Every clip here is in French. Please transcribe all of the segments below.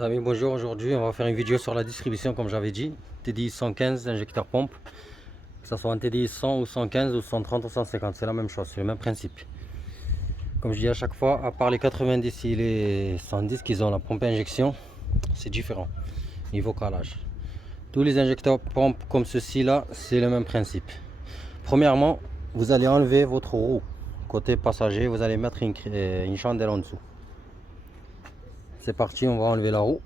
Les amis, bonjour. Aujourd'hui, on va faire une vidéo sur la distribution, comme j'avais dit. TDI 115, injecteur pompe. Que ce soit un TDI 100 ou 115 ou 130 ou 150, c'est la même chose, c'est le même principe. Comme je dis à chaque fois, à part les 90 et les 110 qui ont la pompe injection, c'est différent, niveau calage. Tous les injecteurs pompe comme ceci là, c'est le même principe. Premièrement, vous allez enlever votre roue. Côté passager, vous allez mettre une chandelle en dessous. C'est parti, on va enlever la roue.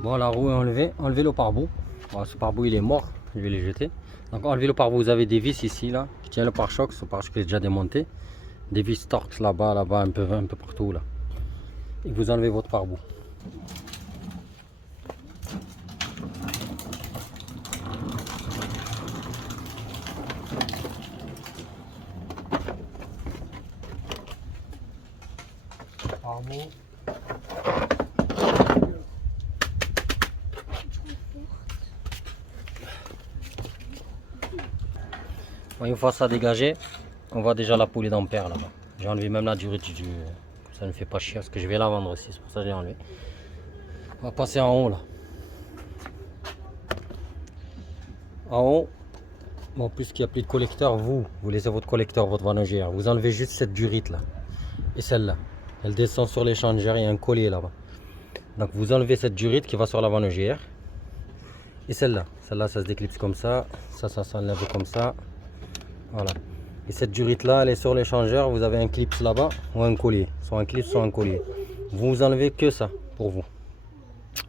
Bon, la roue est enlevée. Enlevez le pare-bout. Voilà, ce pare-bout il est mort, je vais les jeter. Donc enlevez le pare-bout, vous avez des vis ici là qui tiennent le pare-choc. Ce pare-choc est déjà démonté. Des vis torx là-bas, un peu partout là. Et vous enlevez votre pare-bout. Pare-bout. Bon, une fois ça dégagé, on voit déjà la poulie d'ampère là-bas. J'ai enlevé même la durée du. Ça ne fait pas chier parce que je vais la vendre aussi, c'est pour ça que j'ai enlevé. On va passer en haut là. En haut, bon, puisqu'il n'y a plus de collecteur, vous laissez votre collecteur, votre vanogère. Vous enlevez juste cette durite là. Et celle-là. Elle descend sur l'échangeur, il y a un collier là-bas. Donc vous enlevez cette durite qui va sur la vanogère. Et celle-là. Celle-là, ça se déclipse comme ça. Ça s'enlève comme ça. Voilà. Et cette durite là, elle est sur l'échangeur. Vous avez un clip là-bas ou un collier. Soit un clip, soit un collier. Vous enlevez que ça pour vous.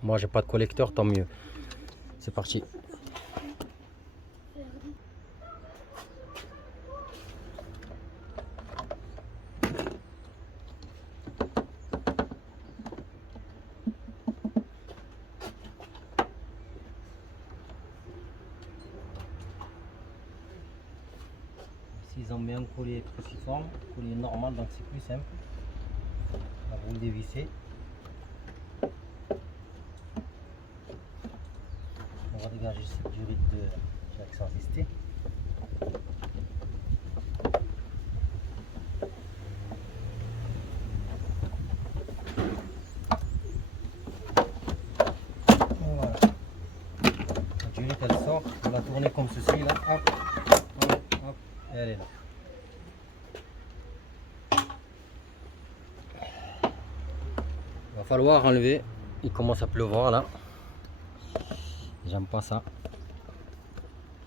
Moi, j'ai pas de collecteur, tant mieux. C'est parti. Ils ont bien un collier cruciforme, collier normal, donc c'est plus simple. Vous le dévissez. On va dégager cette durite de direction assistée. Voilà. La durite elle sort, on la tourner comme ceci là. Hop, hop, hop, et elle est là. Il va falloir enlever, il commence à pleuvoir là. J'aime pas ça.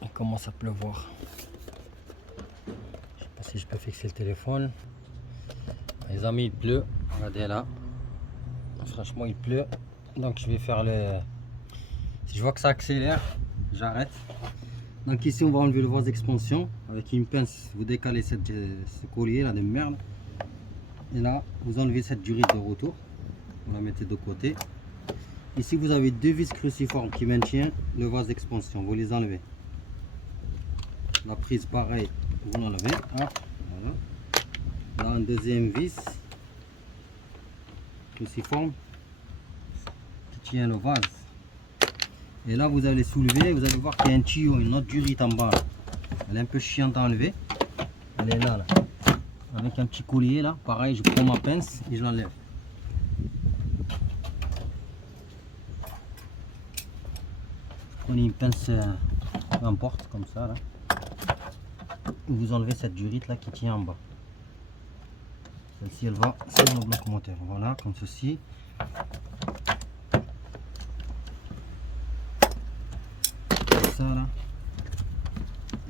Il commence à pleuvoir. Je sais pas si je peux fixer le téléphone. Les amis, il pleut. Regardez là. Franchement, il pleut. Donc je vais faire le. Si je vois que ça accélère, j'arrête. Donc ici, on va enlever le vase d'expansion. Avec une pince, vous décalez ce collier là de merde. Et là, vous enlevez cette durite de retour. Vous la mettez de côté. Ici, vous avez deux vis cruciformes qui maintiennent le vase d'expansion. Vous les enlevez. La prise, pareil, vous l'enlevez. Voilà. Là, un deuxième vis cruciforme qui tient le vase. Et là, vous allez soulever. Vous allez voir qu'il y a un tuyau, une autre durite en bas. Là. Elle est un peu chiante à enlever. Elle est là, là. Avec un petit collier là. Pareil, je prends ma pince et je l'enlève. Prenez une pince, peu importe, comme ça là. Vous enlevez cette durite là qui tient en bas. Celle-ci elle va sur le bloc moteur. Voilà, comme ceci. Comme ça là.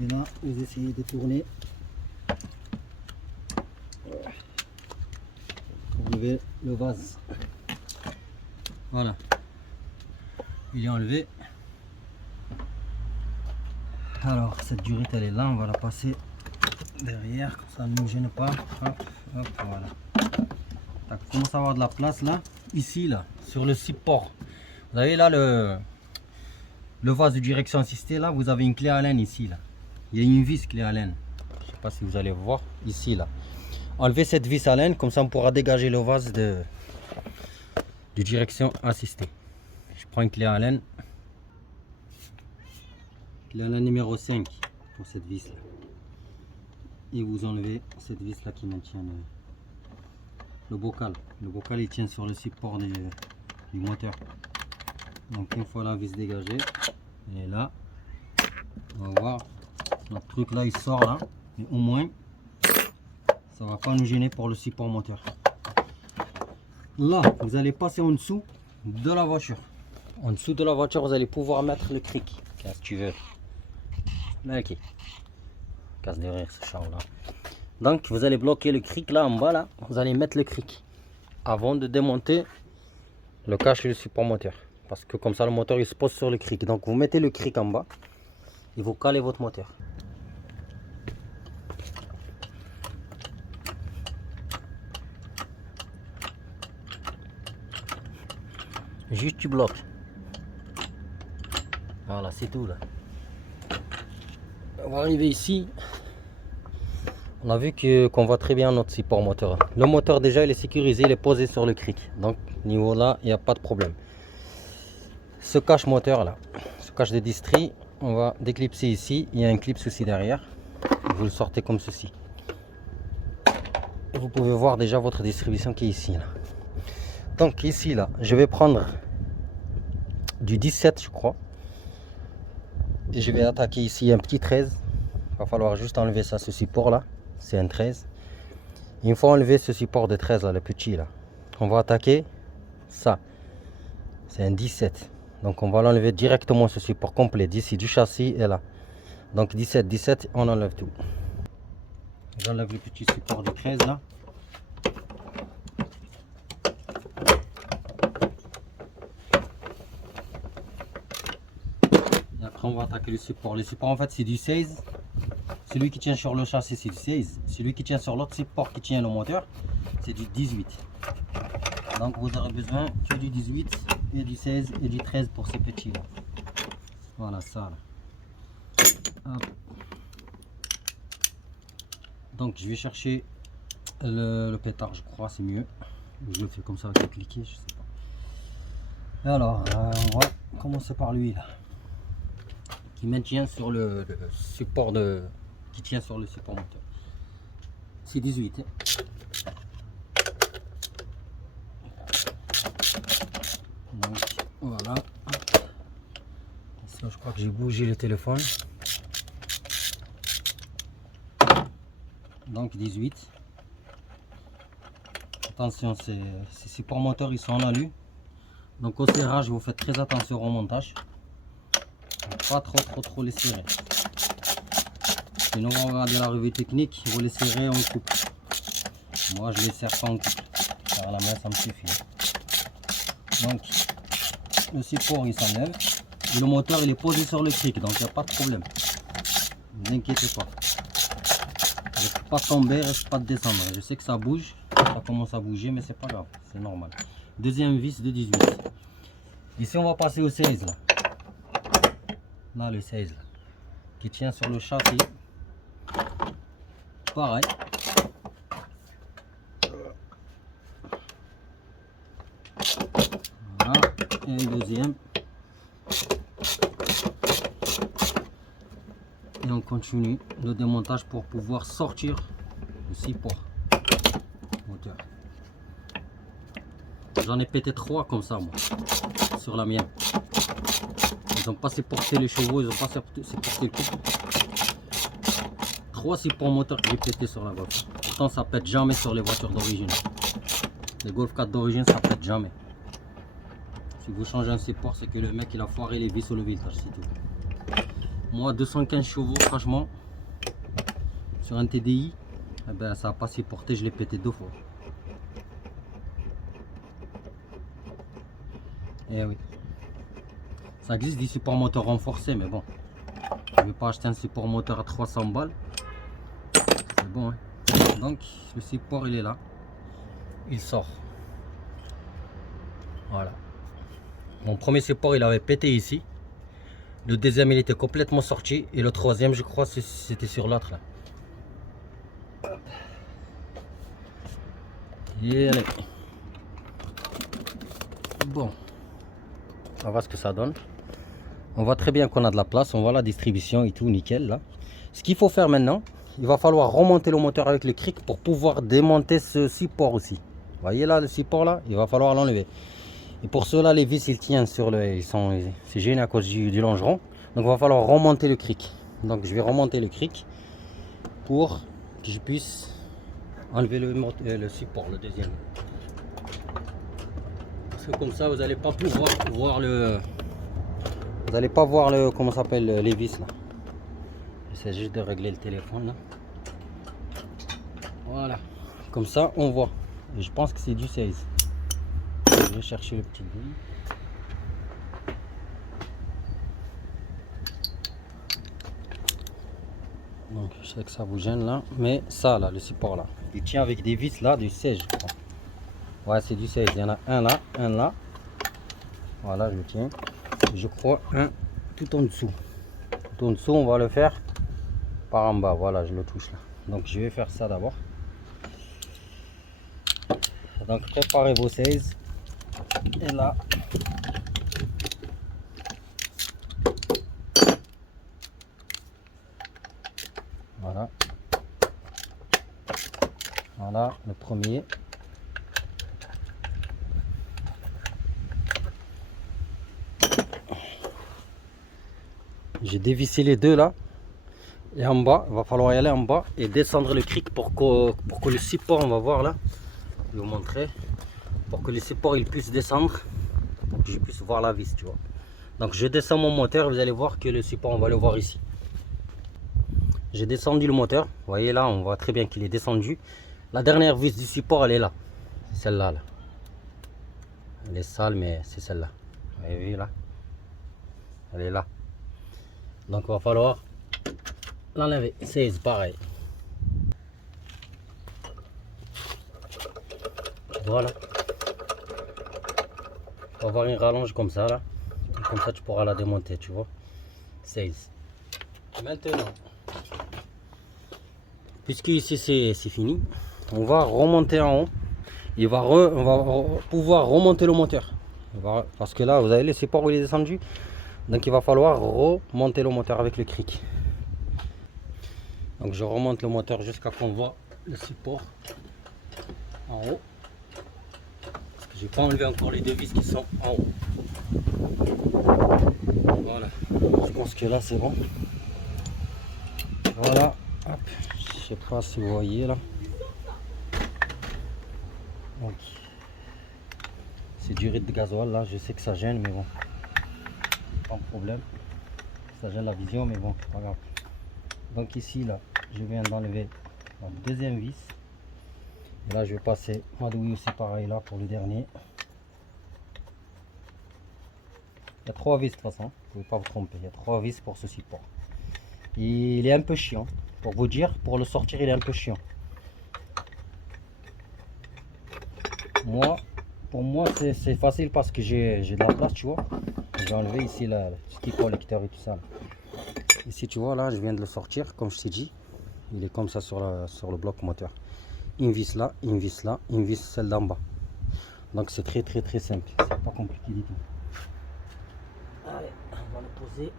Et là, vous essayez de tourner. Pour enlever le vase. Voilà. Il est enlevé. Alors cette durite elle est là, on va la passer derrière, comme ça ne nous gêne pas. Hop, hop, voilà. Donc, on commence à avoir de la place là, ici là, sur le support. Vous avez là le vase de direction assistée là, vous avez une clé Allen ici là. Il y a une vis clé Allen. Je sais pas si vous allez voir ici là. Enlevez cette vis Allen, comme ça on pourra dégager le vase de direction assistée. Je prends une clé Allen. Il a la numéro 5 pour cette vis là. Et vous enlevez cette vis là qui maintient le bocal. Le bocal il tient sur le support du moteur. Donc une fois la vis dégagée, et là, on va voir, notre truc là il sort là, mais au moins ça va pas nous gêner pour le support moteur. Là, vous allez passer en dessous de la voiture. En dessous de la voiture, vous allez pouvoir mettre le cric. Qu'est-ce que tu veux? Ok. Casse de rire ce chat là. Donc vous allez bloquer le cric là en bas là. Vous allez mettre le cric avant de démonter le cache et le support moteur. Parce que comme ça le moteur il se pose sur le cric. Donc vous mettez le cric en bas et vous calez votre moteur. Juste tu bloques. Voilà, c'est tout là. On va arriver ici. On a vu qu'on voit très bien notre support moteur. Le moteur déjà il est sécurisé, il est posé sur le cric. Donc niveau là, il n'y a pas de problème. Ce cache moteur là, ce cache de distri, on va déclipser ici. Il y a un clip aussi derrière. Vous le sortez comme ceci. Et vous pouvez voir déjà votre distribution qui est ici là. Donc ici là, je vais prendre du 17 je crois. Et je vais attaquer ici un petit 13. Il va falloir juste enlever ça, ce support là. C'est un 13. Et une fois enlevé ce support de 13 là, le petit là, on va attaquer ça. C'est un 17. Donc on va l'enlever directement ce support complet d'ici du châssis et là. Donc 17, 17, on enlève tout. J'enlève le petit support de 13 là. Et après on va attaquer le support. Le support en fait c'est du 16. Celui qui tient sur le châssis c'est du 16. Celui qui tient sur l'autre support qui tient le moteur c'est du 18. Donc vous aurez besoin que du 18 et du 16 et du 13 pour ces petits là. Voilà ça là. Hop. Donc je vais chercher le pétard, je crois c'est mieux. Je le fais comme ça avec cliquer, je sais pas. Alors on va commencer par lui là. Qui maintient sur le support qui tient sur le support moteur. C'est 18. Donc voilà. Ça, je crois que j'ai bougé le téléphone. Donc 18. Attention, ces supports moteurs ils sont en alu. Donc au serrage, vous faites très attention au montage. Pas trop les serrer. Sinon, on va regarder la revue technique, vous les serrez en coupe. Moi, je les serre pas en coupe. À la main, ça me suffit. Donc, le support il s'enlève. Et le moteur il est posé sur le cric, donc il n'y a pas de problème. Ne vous inquiétez pas. Reste pas tomber, reste pas descendre. Je sais que ça bouge, ça commence à bouger, mais c'est pas grave, c'est normal. Deuxième vis de 18. Ici, on va passer au 16 là. Là, le 16 là, qui tient sur le châssis. Pareil. Voilà. Et le deuxième. Et on continue le démontage pour pouvoir sortir le support moteur. J'en ai pété 3 comme ça moi, sur la mienne. Ils n'ont pas supporté les chevaux, ils n'ont pas supporté le couple. 3 supports moteurs que j'ai pété sur la Golf. Pourtant ça pète jamais sur les voitures d'origine. Les Golf 4 d'origine ça pète jamais. Si vous changez un support, c'est que le mec il a foiré les vis ou le voltage, c'est tout. Moi 215 chevaux franchement sur un TDI, eh ben, ça n'a pas supporté, je l'ai pété 2 fois. Et oui. Ça existe des supports moteurs renforcés, mais bon. Je ne vais pas acheter un support moteur à 300 balles. C'est bon, hein. Donc, le support, il est là. Il sort. Voilà. Mon premier support, il avait pété ici. Le deuxième, il était complètement sorti. Et le troisième, je crois, c'était sur l'autre, là. Et allez. Bon. On va voir ce que ça donne. On voit très bien qu'on a de la place, on voit la distribution et tout, nickel là. Ce qu'il faut faire maintenant, il va falloir remonter le moteur avec le cric pour pouvoir démonter ce support aussi. voyez là le support là, il va falloir l'enlever. Et pour cela, les vis ils tiennent sur le, c'est gêné à cause du longeron. Donc il va falloir remonter le cric. Donc je vais remonter le cric pour que je puisse enlever le support, le deuxième. Parce que comme ça, vous n'allez pas pouvoir voir le, vous n'allez pas voir le, comment ça s'appelle, les vis là. J'essaie juste de régler le téléphone là. Voilà, comme ça on voit. Et je pense que c'est du 16. Je vais chercher le petit bout. Donc je sais que ça vous gêne là, mais ça là, le support là, il tient avec des vis là du 16 je crois. Ouais, c'est du 16. Il y en a un là, un là. Voilà, je le tiens. Je crois un tout en dessous. Tout en dessous, on va le faire par en bas. Voilà, je le touche là. Donc je vais faire ça d'abord. Donc préparez vos 16. Et là. Voilà. Voilà le premier. J'ai dévissé les deux là. Et en bas, il va falloir y aller en bas et descendre le cric pour que le support, on va voir là. Je vais vous montrer. Pour que le support il puisse descendre. Pour que je puisse voir la vis, tu vois. Donc je descends mon moteur, vous allez voir que le support, on va le voir ici. J'ai descendu le moteur. Vous voyez là, on voit très bien qu'il est descendu. La dernière vis du support, elle est là. C'est celle-là. Là. Elle est sale, mais c'est celle-là. Vous avez vu là? Elle est là. Donc il va falloir l'enlever. 16, pareil. Voilà. On va avoir une rallonge comme ça là. Comme ça tu pourras la démonter, tu vois. 16. Maintenant, puisque ici c'est fini, on va remonter en haut. On va pouvoir remonter le moteur. Parce que là, vous avez le support où il est descendu. Donc il va falloir remonter le moteur avec le cric. Donc je remonte le moteur jusqu'à qu'on voit le support en haut. Parce que j'ai pas enlevé encore les deux vis qui sont en haut. Voilà. Je pense que là c'est bon. Voilà. Hop. Je sais pas si vous voyez là. Donc c'est du rythme de gasoil là. Je sais que ça gêne, mais bon. Pas de problème. Ça gêne la vision, mais bon, c'est pas grave. Donc ici là, je viens d'enlever la deuxième vis. Et là je vais passer ma douille aussi pareil là pour le dernier. Il y a 3 vis de toute façon, vous ne pouvez pas vous tromper. Il y a 3 vis pour ce support. Et il est un peu chiant. Pour vous dire, pour le sortir, il est un peu chiant. Pour moi c'est facile parce que j'ai de la place, tu vois. J'ai enlevé ici le petit collecteur et tout ça. Ici tu vois là, je viens de le sortir comme je t'ai dit. Il est comme ça sur le bloc moteur. Une vis là, une vis là, une vis celle d'en bas. Donc c'est très simple, c'est pas compliqué du tout. Allez, on va le poser.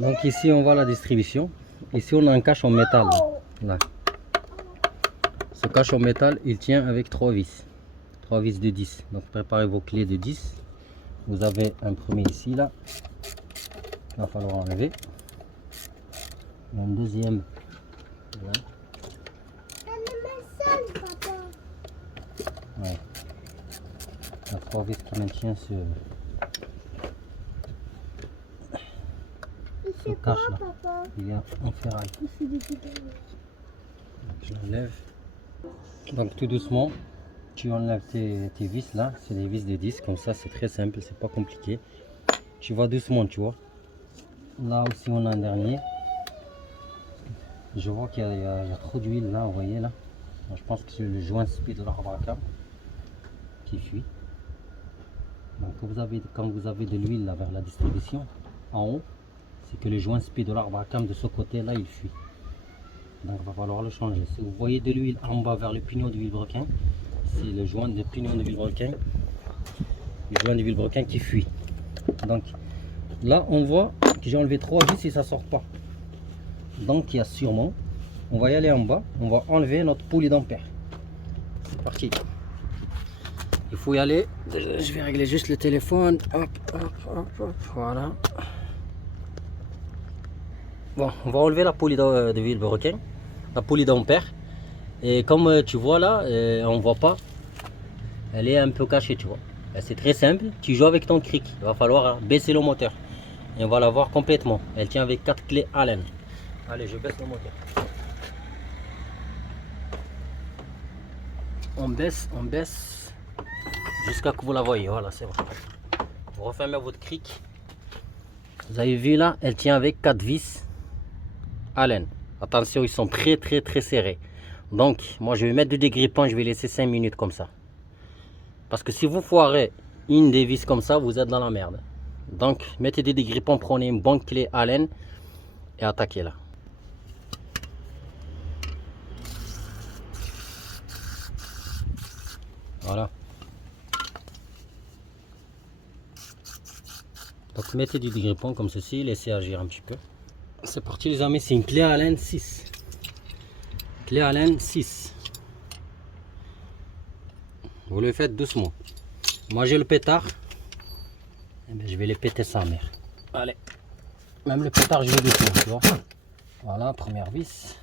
Donc ici on voit la distribution. Ici on a un cache en métal. Là. Ce cache en métal, il tient avec 3 vis. 3 vis de 10. Donc préparez vos clés de 10. Vous avez un premier ici là. Il va falloir enlever. Un deuxième. Là. Ouais. Il y a 3 vis qui maintiennent ce cache là. Il est en ferraille. Je l'enlève. Donc tout doucement, tu enlèves tes vis là. C'est des vis de 10. Comme ça, c'est très simple. C'est pas compliqué. Tu vas doucement, tu vois. Là aussi, on a un dernier. Je vois qu'il y a trop d'huile là, vous voyez là. Donc, je pense que c'est le joint speed de l'arbre à câble qui fuit. Donc quand vous avez de l'huile là vers la distribution en haut, c'est que le joint speed de l'arbre à câble de ce côté là il fuit. Donc il va falloir le changer. Si vous voyez de l'huile en bas vers le pignon de vilebrequin, c'est le joint de pignon de vilebrequin, le joint de vilebrequin qui fuit. Donc là on voit que j'ai enlevé 3 vis et ça sort pas. Donc il y a sûrement on va y aller en bas, on va enlever notre poulie d'ampère. C'est parti. Il faut y aller. Je vais régler juste le téléphone. Hop, hop, hop, hop, voilà. Bon, on va enlever la poulie de vilebrequin, la poulie d'ampère. Et comme tu vois là, on voit pas. Elle est un peu cachée, tu vois. C'est très simple. Tu joues avec ton cric. Il va falloir baisser le moteur. Et on va la voir complètement. Elle tient avec 4 clés Allen. Allez, je baisse le moteur. On baisse jusqu'à que vous la voyez. Voilà, c'est bon. Vous refermez votre cric. Vous avez vu là, elle tient avec 4 vis Allen. Attention, ils sont très serrés. Donc, moi je vais mettre du dégrippant, je vais laisser 5 minutes comme ça. Parce que si vous foirez une des vis comme ça, vous êtes dans la merde. Donc, mettez des dégrippants, prenez une bonne clé Allen et attaquez là. Voilà. Donc, mettez du dégrippant comme ceci, laissez agir un petit peu. C'est parti les amis, c'est une clé Allen 6. Clé Allen 6. Vous le faites doucement. Moi j'ai le pétard. Eh bien, je vais les péter sa mère. Allez. Même le pétard je vais doucement, tu vois. Voilà, première vis.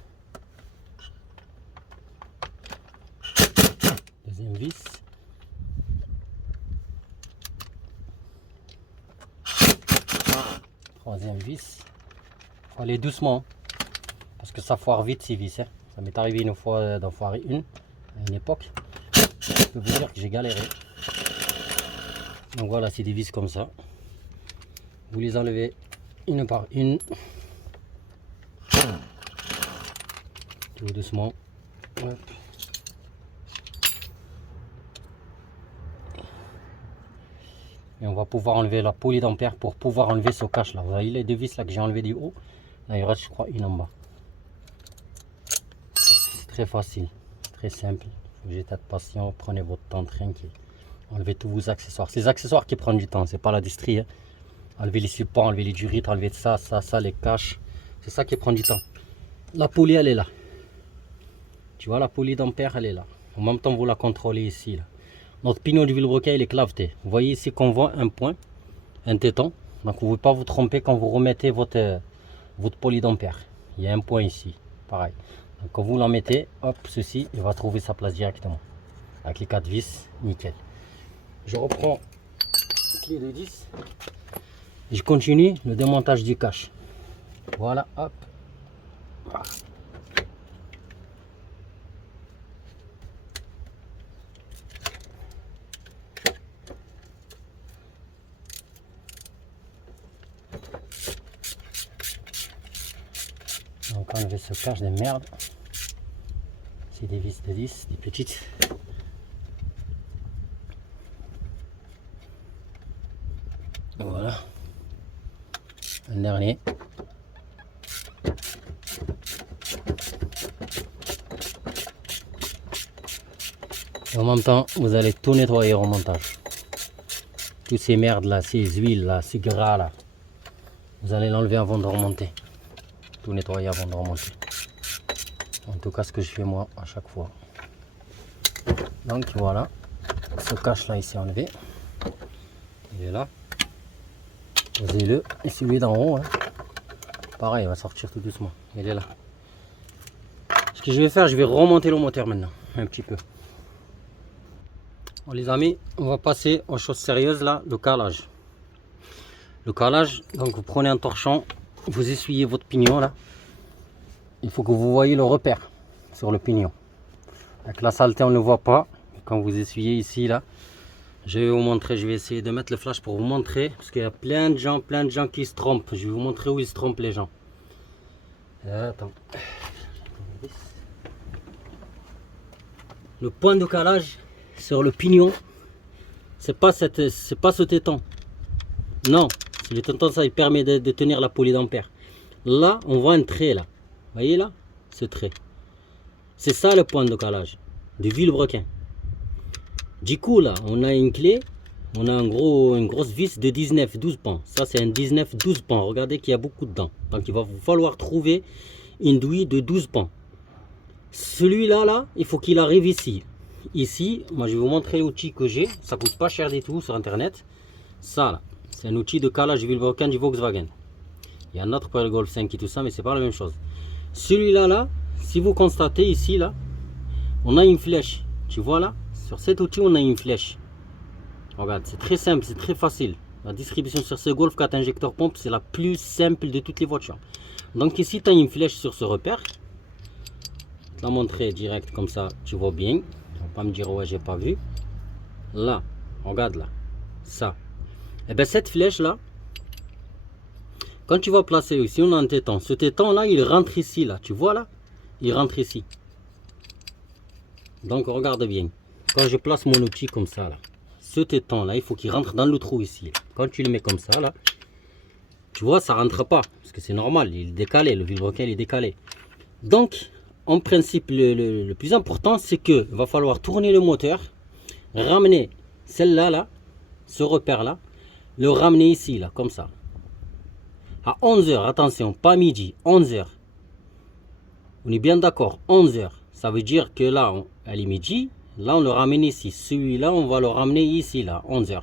Deuxième vis. Troisième vis. Faut aller doucement. Parce que ça foire vite ces vis. Hein. Ça m'est arrivé une fois d'en foirer une. À une époque. Je peux vous dire que j'ai galéré. Donc voilà, c'est des vis comme ça. Vous les enlevez une par une. Tout doucement. Hop. Et on va pouvoir enlever la poulie d'ampère pour pouvoir enlever ce cache là. Vous voyez les deux vis là que j'ai enlevé du haut. Là il reste je crois une en bas. C'est très facile, très simple. Faut juste être patient, prenez votre temps tranquille. Enlevez tous vos accessoires. C'est les accessoires qui prennent du temps, c'est pas la distrie. Hein. Enlevez les supports, enlevez les durites, enlevez ça, les caches. C'est ça qui prend du temps. La poulie elle est là. Tu vois la poulie d'ampère elle est là. En même temps vous la contrôlez ici là. Notre pignon du vilebrequin il est claveté. Vous voyez ici qu'on voit un point, un téton. Donc vous ne pouvez pas vous tromper quand vous remettez votre poulie d'ampère. Il y a un point ici, pareil. Donc quand vous la mettez, hop, ceci, il va trouver sa place directement. Avec les 4 vis, nickel. Je reprends la clé de 10. Et je continue le démontage du cache. Voilà, hop. Voilà. Donc enlever ce cache de merde. C'est des vis de 10, des petites. Voilà. Un dernier. Et en même temps, vous allez tout nettoyer au montage. Toutes ces merdes là, ces huiles là, ces gras là. Vous allez l'enlever avant de remonter. Tout nettoyer avant de remonter. En tout cas, ce que je fais moi à chaque fois. Donc voilà. Ce cache là, ici enlevé. Il est là. Posez-le. Et celui d'en haut, hein. Pareil, il va sortir tout doucement. Il est là. Ce que je vais faire, je vais remonter le moteur maintenant. Un petit peu. Bon, les amis, on va passer aux choses sérieuses là, le calage. Le calage, donc vous prenez un torchon, vous essuyez votre pignon là. Il faut que vous voyez le repère sur le pignon. Avec la saleté, on ne le voit pas. Quand vous essuyez ici là, je vais vous montrer, je vais essayer de mettre le flash pour vous montrer. Parce qu'il y a plein de gens qui se trompent. Je vais vous montrer où ils se trompent les gens. Attends. Le point de calage sur le pignon, c'est pas ce téton. Non, c'est le téton, ça il permet de tenir la poulie d'ampère. Là, on voit un trait là. Vous voyez là, ce trait. C'est ça le point de calage du vilebrequin. Du coup là, on a une clé, on a une grosse vis de 19-12 pans. Ça c'est un 19-12 pans. Regardez qu'il y a beaucoup dedans. Donc il va vous falloir trouver une douille de 12 pans. Celui-là, là, il faut qu'il arrive ici. Ici, moi je vais vous montrer l'outil que j'ai. Ça coûte pas cher du tout sur internet. Ça là, c'est un outil de calage vilebrequin du Volkswagen. Il y a un autre pour le Golf 5 et tout ça, mais c'est pas la même chose. Celui-là, là, si vous constatez ici, là, on a une flèche. Tu vois là, sur cet outil, on a une flèche. Regarde, c'est très simple, c'est très facile. La distribution sur ce Golf 4 injecteur pompe, c'est la plus simple de toutes les voitures. Donc ici, tu as une flèche sur ce repère. Je vais la montrer direct comme ça, tu vois bien. On va pas me dire, ouais, j'ai pas vu. Là, regarde là, ça. Et bien cette flèche là, quand tu vas placer ici, on a un téton. Ce téton là, il rentre ici là, tu vois là, il rentre ici. Donc regarde bien. Quand je place mon outil comme ça là, ce téton là, il faut qu'il rentre dans le trou ici. Quand tu le mets comme ça là, tu vois, ça rentre pas parce que c'est normal, il est décalé, le vilebrequin il est décalé. Donc en principe, le plus important, c'est que va falloir tourner le moteur, ramener celle-là là, ce repère là, le ramener ici là, comme ça. À 11h, attention, pas midi, 11h. On est bien d'accord, 11h. Ça veut dire que là, elle est midi. Là, on le ramène ici. Celui-là, on va le ramener ici, là, 11h.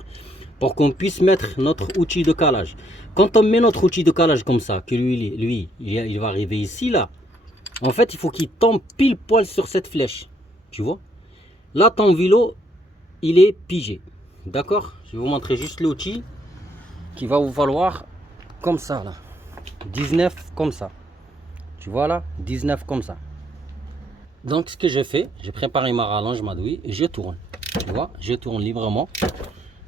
Pour qu'on puisse mettre notre outil de calage. Quand on met notre outil de calage comme ça, que lui il va arriver ici, là. En fait, il faut qu'il tombe pile poil sur cette flèche. Tu vois? Là, ton vélo, il est pigé. D'accord? Je vais vous montrer juste l'outil qui va vous falloir comme ça, là. 19 comme ça. Tu vois là, 19 comme ça. Donc ce que j'ai fait, j'ai préparé ma rallonge, ma douille, et je tourne. Tu vois, je tourne librement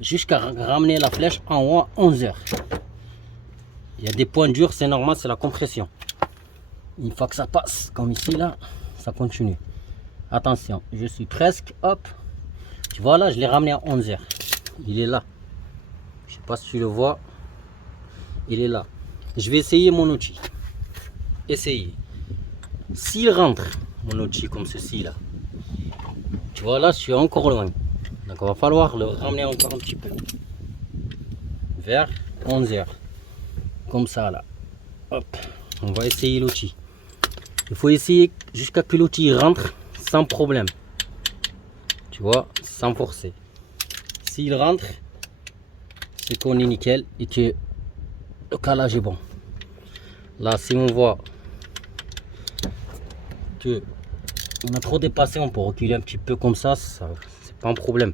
jusqu'à ramener la flèche en haut à 11h. Il y a des points durs, c'est normal, c'est la compression. Une fois que ça passe, comme ici là, ça continue. Attention, je suis presque, hop. Tu vois là, je l'ai ramené à 11h. Il est là. Je sais pas si tu le vois. Il est là. Je vais essayer mon outil. Essayer. S'il rentre, mon outil comme ceci là, tu vois là, je suis encore loin. Donc il va falloir le ramener encore un petit peu. Vers 11h. Comme ça là. Hop. On va essayer l'outil. Il faut essayer jusqu'à que l'outil rentre sans problème. Tu vois, sans forcer. S'il rentre, c'est qu'on est nickel et que le calage est bon. Là, si on voit que on a trop dépassé, on peut reculer un petit peu comme ça, c'est pas un problème.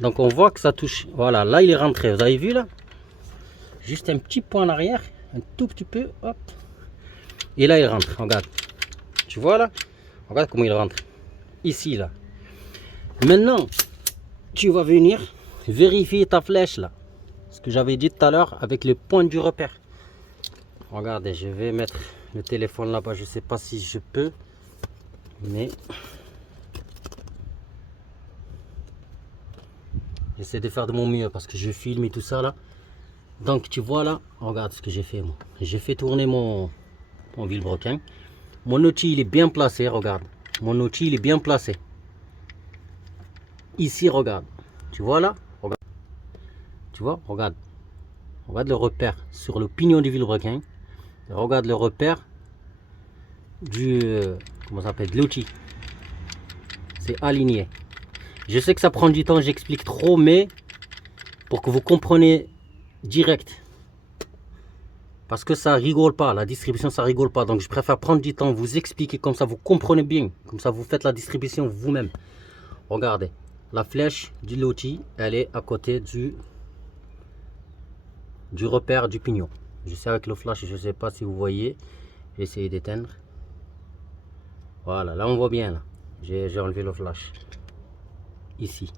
Donc on voit que ça touche. Voilà, là il est rentré. Vous avez vu là? Juste un petit point en arrière, un tout petit peu, hop. Et là il rentre. Regarde. Tu vois là? Regarde comment il rentre. Ici là. Maintenant, tu vas venir vérifier ta flèche là. Ce que j'avais dit tout à l'heure avec le point du repère. Regardez, je vais mettre le téléphone là-bas. Je sais pas si je peux, mais j'essaie de faire de mon mieux parce que je filme et tout ça là. Donc tu vois là, regarde ce que j'ai fait moi. J'ai fait tourner mon vilebrequin. Mon outil il est bien placé, regarde. Mon outil il est bien placé. Ici, regarde. Tu vois là? Regarde. Tu vois? Regarde. Regarde le repère sur le pignon du vilebrequin. Regarde le repère du comment ça s'appelle, de l'outil. C'est aligné. Je sais que ça prend du temps, j'explique trop, mais pour que vous compreniez direct. Parce que ça rigole pas, la distribution ça rigole pas. Donc je préfère prendre du temps, vous expliquer comme ça, vous comprenez bien. Comme ça vous faites la distribution vous-même. Regardez, la flèche du l'outil, elle est à côté du repère du pignon. Je sais avec le flash, je sais pas si vous voyez. J'ai essayé d'éteindre. Voilà, là on voit bien là. J'ai enlevé le flash. Ici.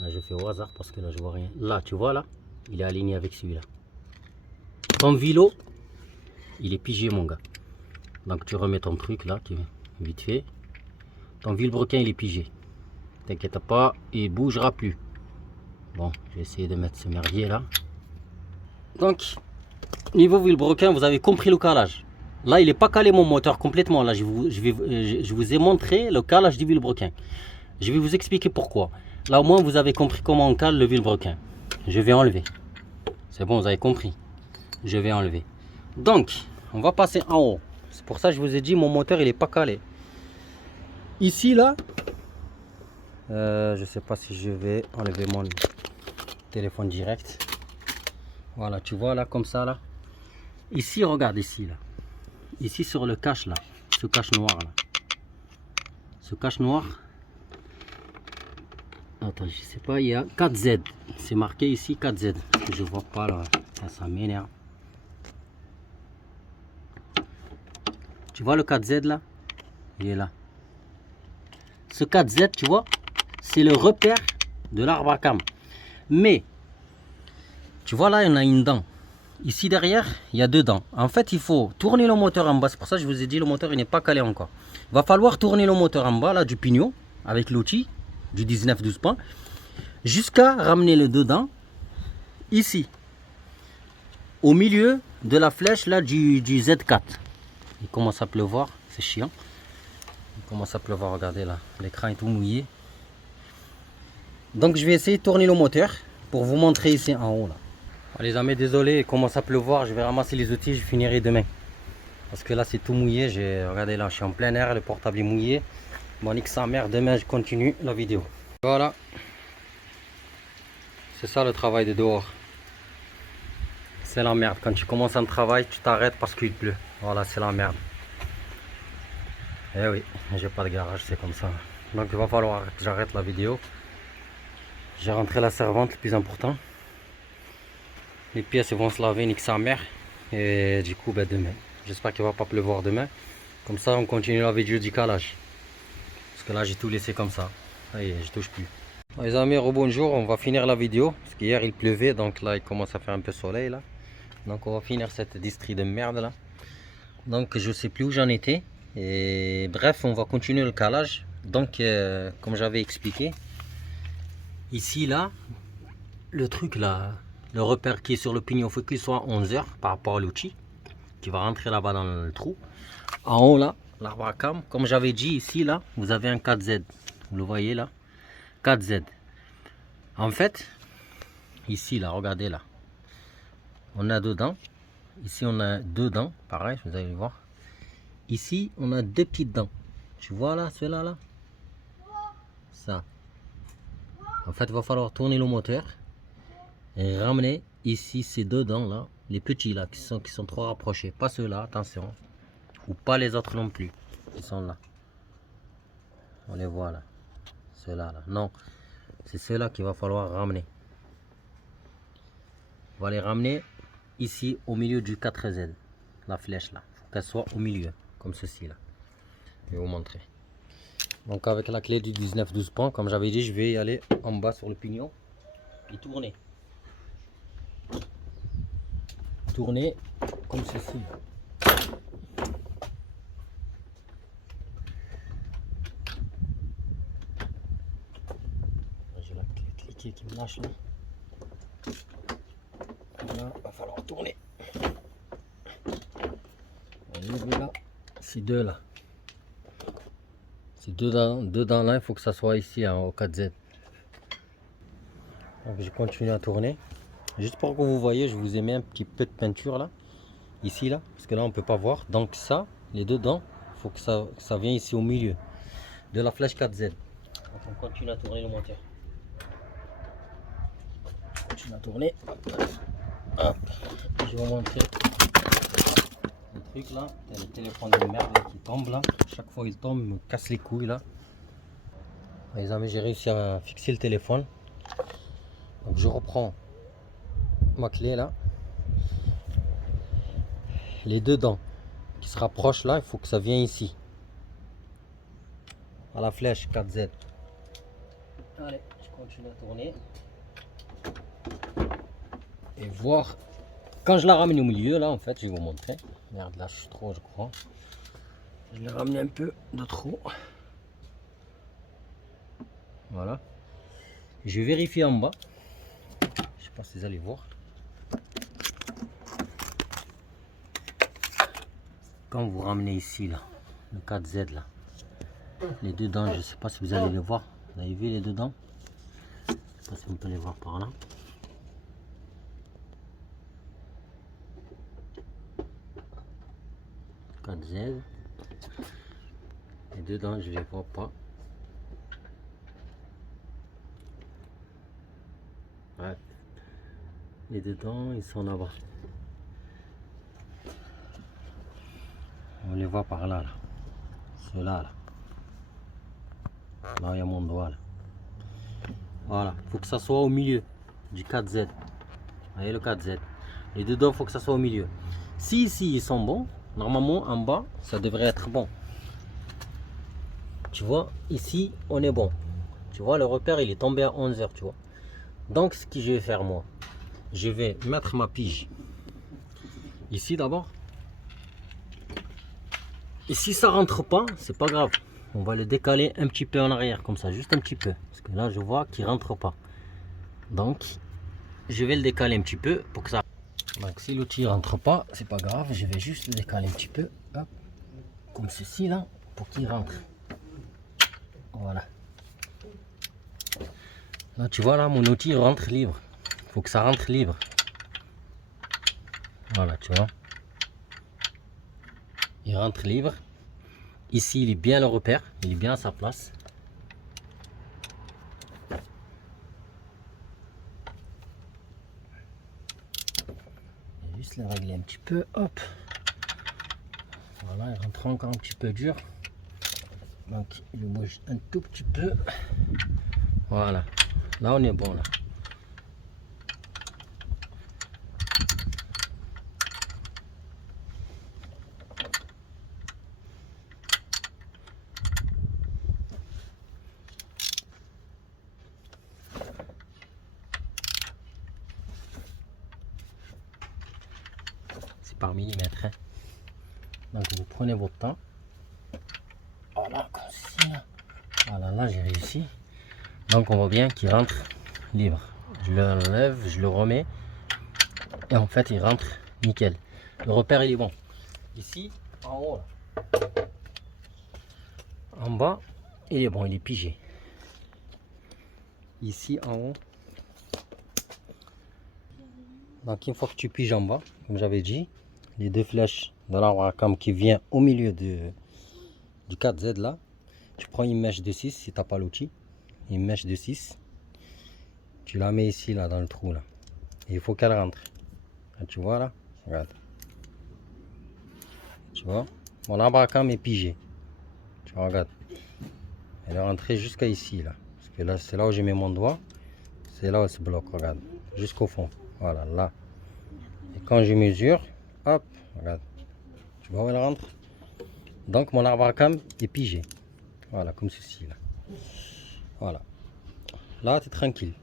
Là je fais au hasard parce que là je vois rien. Là tu vois là, il est aligné avec celui-là. Ton vélo, il est pigé mon gars. Donc tu remets ton truc là, vite fait. Ton vilebrequin il est pigé. T'inquiète pas, il bougera plus. Bon, je vais essayer de mettre ce merdier là. Donc, niveau vilebrequin, vous avez compris le calage. Là, il n'est pas calé mon moteur complètement. Là, je vous ai montré le calage du vilebrequin. Je vais vous expliquer pourquoi. Là, au moins, vous avez compris comment on cale le vilebrequin. Je vais enlever. C'est bon, vous avez compris. Je vais enlever. Donc, on va passer en haut. C'est pour ça que je vous ai dit mon moteur il est pas calé. Ici là, je sais pas si je vais enlever mon téléphone direct. Voilà, tu vois là comme ça là. Ici, regarde ici là. Ici sur le cache là, ce cache noir là. Ce cache noir. Attends, je sais pas, il y a 4Z. C'est marqué ici 4Z. Je vois pas là, ça m'énerve. Tu vois le 4Z là? Il est là. Ce 4Z, tu vois, c'est le repère de l'arbre à cam. Mais, tu vois là, il y en a une dent. Ici derrière, il y a 2 dents. En fait, il faut tourner le moteur en bas. C'est pour ça que je vous ai dit, le moteur il n'est pas calé encore. Il va falloir tourner le moteur en bas là du pignon avec l'outil du 19-12 points jusqu'à ramener les 2 dents ici au milieu de la flèche là du Z4. Il commence à pleuvoir, c'est chiant. Il commence à pleuvoir, regardez là, l'écran est tout mouillé. Donc je vais essayer de tourner le moteur pour vous montrer ici en haut là. Les amis, désolé, il commence à pleuvoir, je vais ramasser les outils, je finirai demain. Parce que là c'est tout mouillé, regardez là, je suis en plein air, le portable est mouillé. Bon, nique sa mère, demain je continue la vidéo. Voilà. C'est ça le travail de dehors. C'est la merde, quand tu commences un travail, tu t'arrêtes parce qu'il pleut. Voilà, c'est la merde. Eh oui, j'ai pas de garage, c'est comme ça. Donc il va falloir que j'arrête la vidéo. J'ai rentré la servante, le plus important. Les pièces vont se laver, nique sa mère. Et du coup, demain. J'espère qu'il ne va pas pleuvoir demain. Comme ça, on continue la vidéo du calage. Parce que là, j'ai tout laissé comme ça. Ça y est, je touche plus. Les amis, rebonjour. On va finir la vidéo. Parce qu'hier, il pleuvait. Donc là, il commence à faire un peu soleil. Là. Donc, on va finir cette distrie de merde. Là. Donc, je sais plus où j'en étais. Et bref, on va continuer le calage. Donc, comme j'avais expliqué. Ici, là, le truc là. Le repère qui est sur le pignon, il faut qu'il soit à 11h par rapport à l'outil qui va rentrer là-bas dans le trou. En haut là, l'arbre à cam, comme j'avais dit ici là, vous avez un 4Z. Vous le voyez là, 4Z. En fait, ici là, regardez là, on a 2 dents. Ici on a 2 dents, pareil, vous allez voir. Ici on a 2 petites dents. Tu vois là, ceux-là là, ça. En fait, il va falloir tourner le moteur. Et ramener ici ces 2 dents là, les petits là qui sont trop rapprochés, pas ceux-là, attention, ou pas les autres non plus, qui sont là. On les voit là, ceux-là là. Non, c'est ceux-là qu'il va falloir ramener. On va les ramener ici au milieu du 4Z, la flèche là, faut qu'elle soit au milieu, comme ceci là. Je vais vous montrer. Donc avec la clé du 19-12 points, comme j'avais dit, je vais y aller en bas sur le pignon et tourner. Tourner comme ceci. J'ai la clé cliquée qui me lâche là. Voilà, va falloir tourner. Là, ces 2 là. Ces 2 dents là, il faut que ça soit ici hein, au 4Z. Donc je continue à tourner. Juste pour que vous voyez, je vous ai mis un petit peu de peinture là. Ici là, parce que là on peut pas voir. Donc ça, les 2 dents, il faut que ça vienne ici au milieu de la flèche 4Z. Donc on continue à tourner le moteur. On continue à tourner. Hop. Je vais vous montrer le truc là. Il y a le téléphone de merde là, qui tombe là. Chaque fois il tombe, il me casse les couilles là. Les amis, j'ai réussi à fixer le téléphone. Donc je reprends ma clé là. Les 2 dents qui se rapprochent là, il faut que ça vienne ici. À la flèche 4Z. Allez, je continue à tourner. Et voir. Quand je la ramène au milieu là, en fait, je vais vous montrer. Merde, là je suis trop, je crois. Je l'ai ramené un peu de trop. Voilà. Je vais vérifier en bas. Je sais pas si vous allez voir. Quand vous ramenez ici là, le 4Z là, les 2 dents, je sais pas si vous allez les voir. Vous avez vu les 2 dents? Je sais pas si on peut les voir par là. 4Z. Et dedans, je les vois pas. Ouais. Et dedans, ils sont là-bas. On les voit par là, là. Ceux-là, là. Là, il y a mon doigt, là. Voilà, il faut que ça soit au milieu du 4Z. Vous voyez le 4Z. Les deux doigts, il faut que ça soit au milieu. Si ici, ils sont bons, normalement, en bas, ça devrait être bon. Tu vois, ici, on est bon. Tu vois, le repère, il est tombé à 11h, tu vois. Donc, ce que je vais faire, moi, je vais mettre ma pige ici d'abord. Et si ça rentre pas, c'est pas grave. On va le décaler un petit peu en arrière, comme ça, juste un petit peu. Parce que là, je vois qu'il rentre pas. Donc, je vais le décaler un petit peu pour que ça... Donc, si l'outil rentre pas, c'est pas grave. Je vais juste le décaler un petit peu. Hop, comme ceci, là, pour qu'il rentre. Voilà. Là, tu vois, là, mon outil rentre libre. Il faut que ça rentre libre. Voilà, tu vois. Il rentre libre. Ici, il est bien le repère. Il est bien à sa place. Je vais juste le régler un petit peu. Hop. Voilà, il rentre encore un petit peu dur. Donc, il bouge un tout petit peu. Voilà. Là, on est bon, là. C'est par millimètre. Hein. Donc, vous prenez votre temps. Voilà, comme ceci, là. Voilà, là, j'ai réussi. Donc, on voit bien qu'il rentre libre. Je le enlève, je le remets. Et en fait, il rentre nickel. Le repère, il est bon. Ici, en haut, là. En bas, il est bon, il est pigé. Ici, en haut. Donc, une fois que tu piges en bas, comme j'avais dit, les deux flèches de l'arbre à cam qui vient au milieu du 4Z là, tu prends une mèche de 6 si tu n'as pas l'outil. Une mèche de 6. Tu la mets ici, là, dans le trou, là. Et il faut qu'elle rentre. Là, tu vois, là. Regarde. Tu vois. Mon arbre à cam est pigé. Tu vois, regarde. Elle est rentrée jusqu'à ici, là. Parce que là, c'est là où j'ai mis mon doigt. C'est là où elle se bloque, regarde. Jusqu'au fond. Voilà, là. Et quand je mesure, hop, regarde. Tu vois où elle rentre. Donc, mon arbre à cam est pigé. Voilà, comme ceci, là. Voilà. Là, tu es tranquille.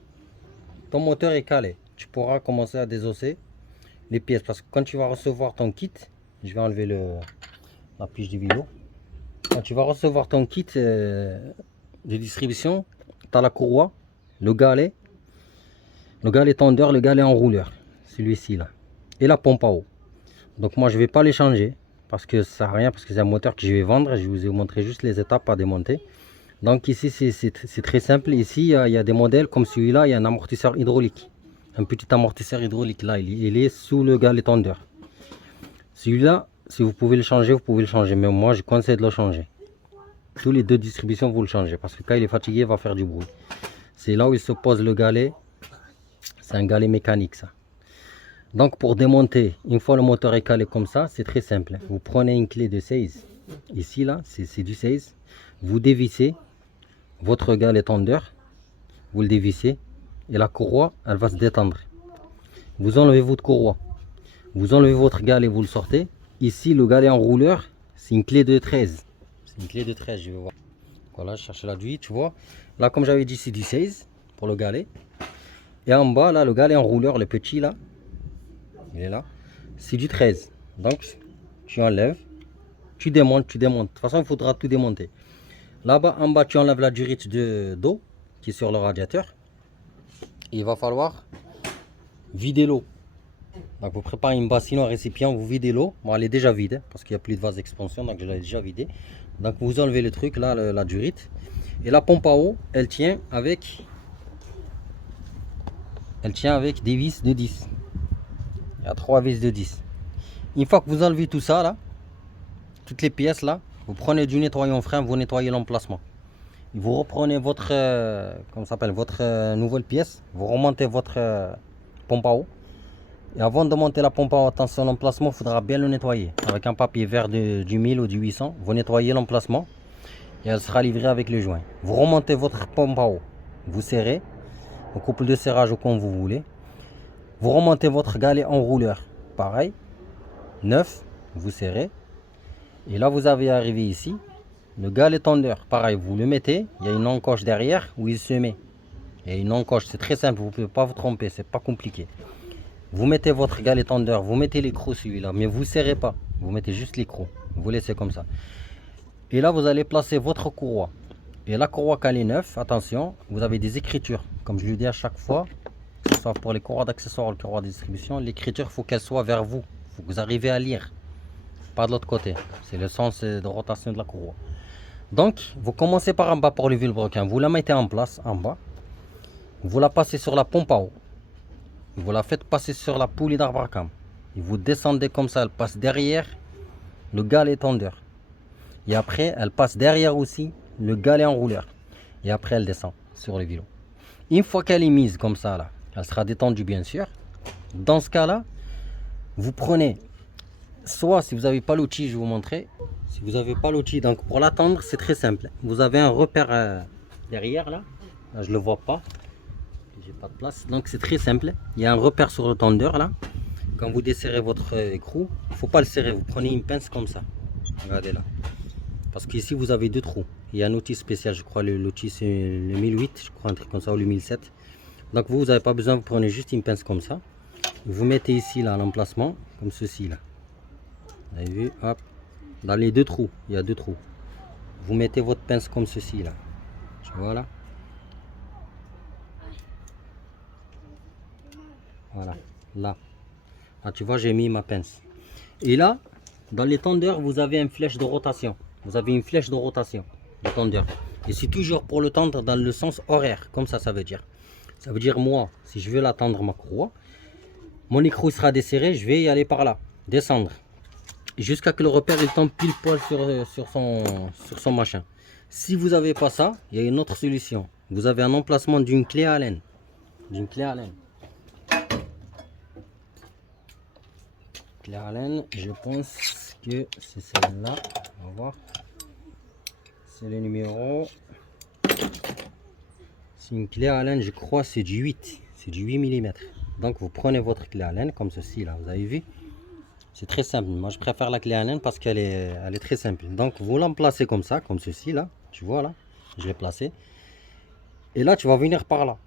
Ton moteur est calé. Tu pourras commencer à désosser les pièces. Parce que quand tu vas recevoir ton kit, je vais enlever la pige du vélo. Quand tu vas recevoir ton kit de distribution, tu as la courroie, le galet tendeur, le galet enrouleur. Celui-ci là. Et la pompe à eau. Donc moi, je ne vais pas les changer. Parce que ça sert à rien. Parce que c'est un moteur que je vais vendre. Je vous ai montré juste les étapes à démonter. Donc ici, c'est très simple. Ici, il y a des modèles comme celui-là. Il y a un amortisseur hydraulique. Un petit amortisseur hydraulique là. Il est sous le galet tendeur. Celui-là, si vous pouvez le changer, vous pouvez le changer. Mais moi, je conseille de le changer. Tous les deux distributions, vous le changez. Parce que quand il est fatigué, il va faire du bruit. C'est là où il se pose le galet. C'est un galet mécanique, ça. Donc, pour démonter, une fois le moteur est calé comme ça, c'est très simple. Vous prenez une clé de 16. Ici, là, c'est du 16. Vous dévissez votre galet tendeur. Vous le dévissez. Et la courroie, elle va se détendre. Vous enlevez votre courroie. Vous enlevez votre galet, vous le sortez. Ici, le galet enrouleur, c'est une clé de 13. C'est une clé de 13, je vais voir. Voilà, je cherche l'aiguille, tu vois. Là, comme j'avais dit, c'est du 16 pour le galet. Et en bas, là, le galet enrouleur, le petit, là, il est là. C'est du 13. Donc, tu enlèves, tu démontes, tu démontes. De toute façon, il faudra tout démonter. Là-bas, en bas, tu enlèves la durite d'eau qui est sur le radiateur. Et il va falloir vider l'eau. Donc, vous préparez une bassine ou un récipient, vous videz l'eau. Bon, elle est déjà vide parce qu'il n'y a plus de vase d'expansion, donc je l'ai déjà vidé. Donc, vous enlevez le truc, là, la durite. Et la pompe à eau, elle tient avec des vis de 10. Il y a 3 vis de 10. Une fois que vous enlevez tout ça, là, toutes les pièces là, vous prenez du nettoyant frein, vous nettoyez l'emplacement. Vous reprenez votre, comment ça s'appelle, votre nouvelle pièce, vous remontez votre pompe à eau. Et avant de monter la pompe à eau, attention, l'emplacement, il faudra bien le nettoyer. Avec un papier vert du 1000 ou du 800, vous nettoyez l'emplacement et elle sera livrée avec le joint. Vous remontez votre pompe à eau, vous serrez, au couple de serrage ou comme vous voulez. Vous remontez votre galet enrouleur, pareil, neuf, vous serrez. Et là, vous avez arrivé ici. Le galet tendeur, pareil, vous le mettez. Il y a une encoche derrière où il se met. Il y a une encoche, c'est très simple, vous ne pouvez pas vous tromper, c'est pas compliqué. Vous mettez votre galet tendeur, vous mettez l'écrou celui-là, mais vous ne serrez pas. Vous mettez juste l'écrou, vous laissez comme ça. Et là, vous allez placer votre courroie. Et la courroie calée neuf, attention, vous avez des écritures. Comme je le dis à chaque fois, que ce soit pour les courroies d'accessoires ou les courroies de distribution, l'écriture, il faut qu'elle soit vers vous. Il faut que vous arrivez à lire. Pas de l'autre côté. C'est le sens de rotation de la courroie. Donc, vous commencez par en bas pour le vilebrequin. Vous la mettez en place, en bas. Vous la passez sur la pompe à eau. Vous la faites passer sur la poulie d'arbre à cam. Et vous descendez comme ça, elle passe derrière le galet tendeur. Et après, elle passe derrière aussi le galet enrouleur. Et après, elle descend sur le vélo. Une fois qu'elle est mise comme ça, là, elle sera détendue bien sûr. Dans ce cas-là, vous prenez, soit si vous n'avez pas l'outil, je vais vous montrer. Si vous n'avez pas l'outil, donc pour l'attendre, c'est très simple. Vous avez un repère derrière là. Là, je ne le vois pas. J'ai pas de place. Donc c'est très simple. Il y a un repère sur le tendeur là. Quand vous desserrez votre écrou, il ne faut pas le serrer. Vous prenez une pince comme ça. Regardez là. Parce qu'ici vous avez deux trous. Il y a un outil spécial, je crois. L'outil c'est le 1008, je crois, un truc comme ça, ou le 1007. Donc vous n'avez pas besoin, vous prenez juste une pince comme ça. Vous mettez ici là l'emplacement, comme ceci là. Vous avez vu, hop. Dans les deux trous, il y a deux trous. Vous mettez votre pince comme ceci là. Voilà. Voilà. Là. Ah, tu vois, j'ai mis ma pince. Et là, dans les tendeurs, vous avez une flèche de rotation. Vous avez une flèche de rotation de tendeur. Et c'est toujours pour le tendre dans le sens horaire. Comme ça veut dire. Ça veut dire moi, si je veux la tendre ma courroie, mon écrou sera desserré, je vais y aller par là. Descendre. Jusqu'à que le repère il tombe pile poil sur son machin. Si vous n'avez pas ça, il y a une autre solution. Vous avez un emplacement d'une clé à laine. D'une clé à laine. Clé à laine, je pense que c'est celle-là. On va voir. C'est le numéro. C'est une clé à laine, je crois, c'est du 8. C'est du 8 mm. Donc vous prenez votre clé à laine comme ceci là, vous avez vu. C'est très simple. Moi, je préfère la clé à laine parce qu'elle est très simple. Donc, vous l'emplacez comme ça, comme ceci, là. Tu vois, là. Je l'ai placé. Et là, tu vas venir par là.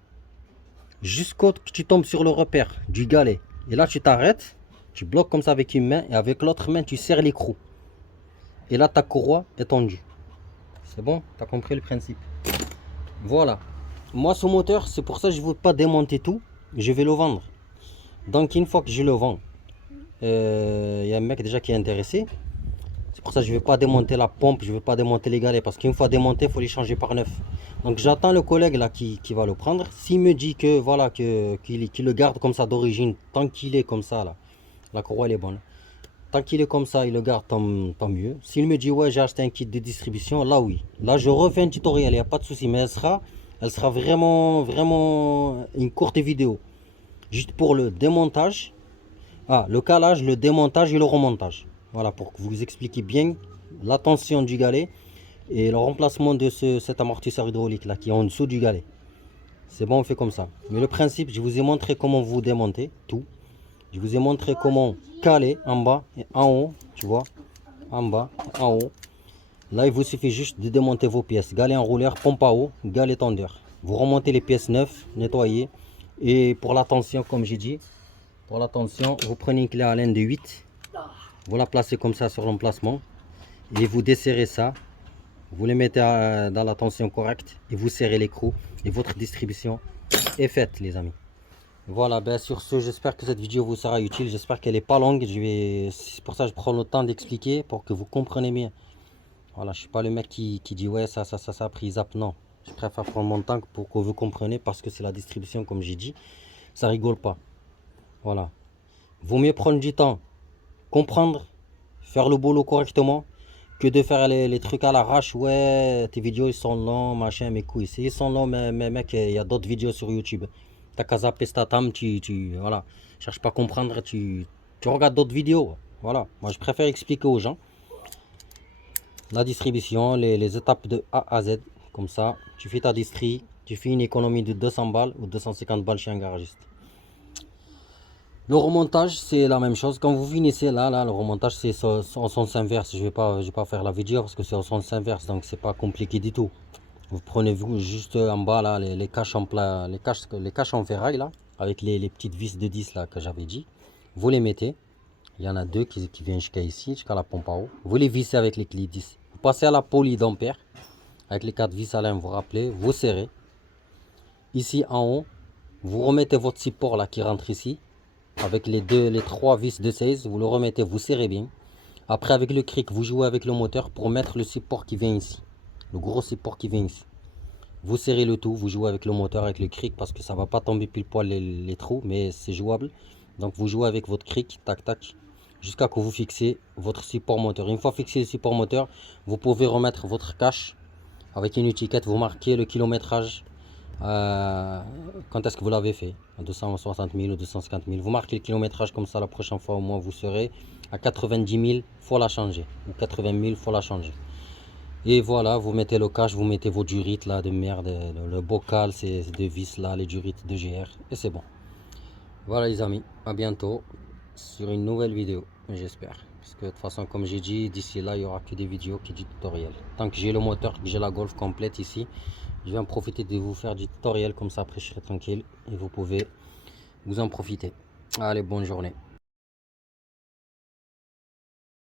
Jusqu'au que tu tombes sur le repère du galet. Et là, tu t'arrêtes. Tu bloques comme ça avec une main. Et avec l'autre main, tu serres l'écrou. Et là, ta courroie est tendue. C'est bon? Tu as compris le principe? Voilà. Moi, ce moteur, c'est pour ça que je ne veux pas démonter tout. Je vais le vendre. Donc, une fois que je le vends, y a un mec déjà qui est intéressé. C'est pour ça que je ne vais pas démonter la pompe, je ne vais pas démonter les galets parce qu'une fois démonté, il faut les changer par neuf. Donc j'attends le collègue là qui va le prendre. S'il me dit que voilà qu'il le garde comme ça d'origine, tant qu'il est comme ça là, la courroie elle est bonne. Tant qu'il est comme ça, il le garde tant mieux. S'il me dit ouais j'ai acheté un kit de distribution, là oui. Là je refais un tutoriel, il n'y a pas de souci, mais elle sera vraiment une courte vidéo. Juste pour le démontage. Ah, le calage, le démontage et le remontage. Voilà, pour que vous expliquiez bien la tension du galet et le remplacement de cet amortisseur hydraulique là qui est en dessous du galet. C'est bon, on fait comme ça. Mais le principe, je vous ai montré comment vous démontez tout. Je vous ai montré comment caler en bas et en haut, tu vois, en bas, en haut. Là, il vous suffit juste de démonter vos pièces. Galet enrouleur, pompe à eau, galet tendeur. Vous remontez les pièces neuves, nettoyées. Et pour la tension, comme j'ai dit, pour la tension, vous prenez une clé à laine de 8. Vous la placez comme ça sur l'emplacement. Et vous desserrez ça. Vous les mettez dans la tension correcte. Et vous serrez l'écrou. Et votre distribution est faite, les amis. Voilà, ben sur ce, j'espère que cette vidéo vous sera utile. J'espère qu'elle n'est pas longue. C'est pour ça que je prends le temps d'expliquer pour que vous compreniez bien. Voilà, je ne suis pas le mec qui dit ouais, ça, après il zappe. Non, je préfère prendre mon temps pour que vous compreniez parce que c'est la distribution, comme j'ai dit. Ça rigole pas. Voilà. Vaut mieux prendre du temps, comprendre, faire le boulot correctement, que de faire les trucs à l'arrache. Ouais, tes vidéos ils sont longs, machin, mes couilles. Ils sont longs, mais mec, il y a d'autres vidéos sur YouTube. T'as qu'à zapper Statam, voilà. Cherche pas à comprendre, tu regardes d'autres vidéos. Voilà. Moi, je préfère expliquer aux gens la distribution, les étapes de A à Z. Comme ça, tu fais ta distri, tu fais une économie de 200 balles ou 250 balles chez un garagiste. Le remontage, c'est la même chose. Quand vous finissez là, le remontage, c'est en sens inverse. Je vais pas faire la vidéo parce que c'est en sens inverse, donc c'est pas compliqué du tout. Vous prenez vous juste en bas là les caches en plat, les caches en ferraille là, avec les petites vis de 10 là que j'avais dit. Vous les mettez. Il y en a deux qui viennent jusqu'à ici, jusqu'à la pompe à eau. Vous les vissez avec les clés 10. Vous passez à la poly d'ampère avec les 4 vis à l'un, vous rappelez, vous serrez. Ici en haut, vous remettez votre support là qui rentre ici. Avec les 3 vis de 16, vous le remettez, vous serrez bien. Après avec le cric, vous jouez avec le moteur pour mettre le support qui vient ici. Le gros support qui vient ici. Vous serrez le tout, vous jouez avec le moteur, avec le cric, parce que ça va pas tomber pile poil les trous, mais c'est jouable. Donc vous jouez avec votre cric, tac tac, jusqu'à que vous fixez votre support moteur. Une fois fixé le support moteur, vous pouvez remettre votre cache avec une étiquette, vous marquez le kilométrage, quand est-ce que vous l'avez fait, à 260 000 ou 250 000. Vous marquez le kilométrage comme ça, la prochaine fois au moins vous serez à 90 000, il faut la changer, ou 80 000, il faut la changer. Et voilà, vous mettez le cache, vous mettez vos durites là de merde, le bocal, ces deux vis là, les durites de GR, et c'est bon. Voilà les amis, à bientôt sur une nouvelle vidéo, j'espère. Parce que de toute façon, comme j'ai dit, d'ici là, il n'y aura que des vidéos, que du tutoriel. Tant que j'ai le moteur, que j'ai la Golf complète ici, je vais en profiter de vous faire du tutoriel, comme ça après je serai tranquille et vous pouvez vous en profiter. Allez, bonne journée.